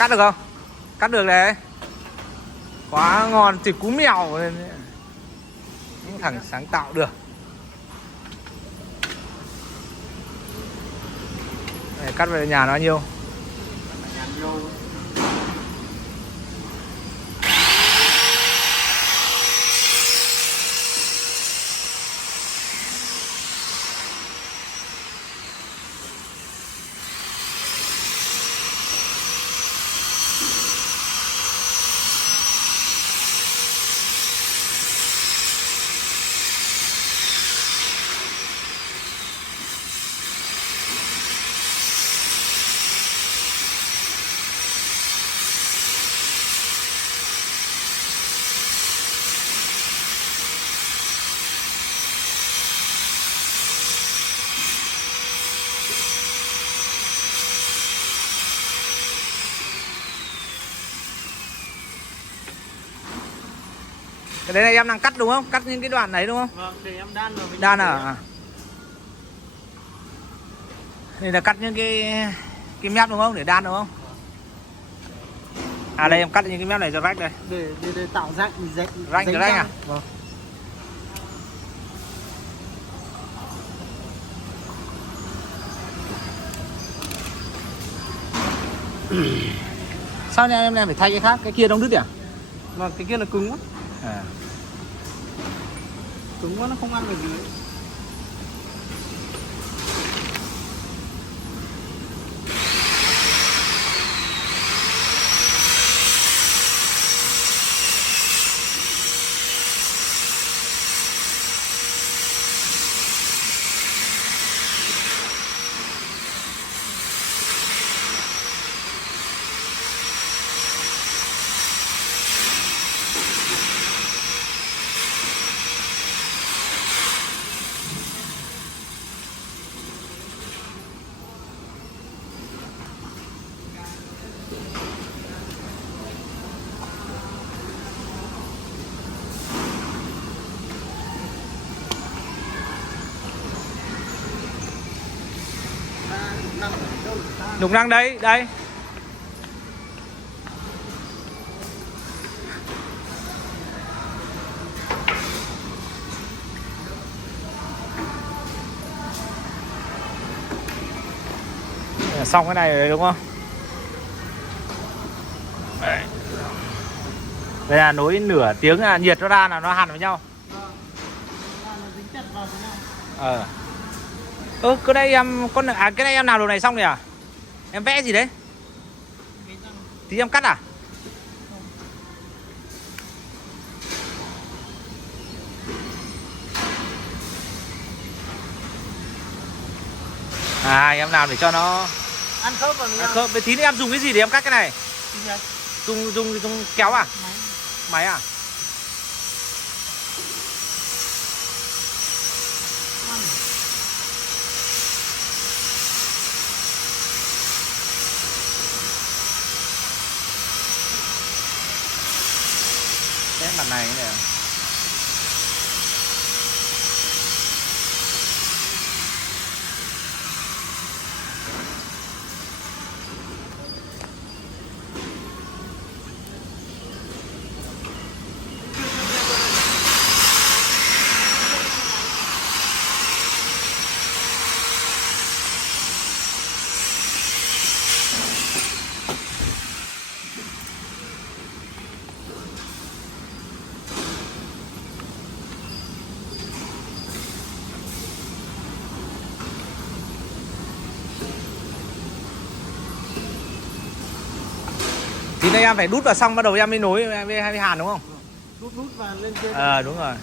Cắt được không? Cắt được đấy. Quá ngon, chỉ cú mèo lên. Những thằng sáng tạo được. Để cắt về nhà nó bao nhiêu? Cái đấy là em đang cắt đúng không? Cắt những cái đoạn đấy đúng không? Vâng, để em đan rồi. Đan à? Đây là cắt những cái mép đúng không? Để đan đúng không? À đây em cắt những cái mép này cho rách đây. Để tạo rãnh Rãnh à? Vâng. Sao nha em phải thay cái khác? Cái kia đông đứt à? Vâng, cái kia là cứng quá. À. Cứng quá nó không ăn được dưới. Đục năng đấy, đây. Xong cái này rồi đúng không? Đấy. Đây là nối nửa tiếng là nhiệt nó ra là nó hàn với nhau. Cái đây em cái này em làm đồ này xong rồi à? Em vẽ gì đấy? Tí em cắt à? À em làm để cho nó Ăn khớp vào nhau. khớp. Tí nữa em dùng cái gì để em cắt cái này? Dùng kéo à? Máy à? Cái mặt này này. Thì đây em phải đút vào xong bắt đầu em mới nối em mới hàn đúng không? Đút và lên trên. Đúng rồi.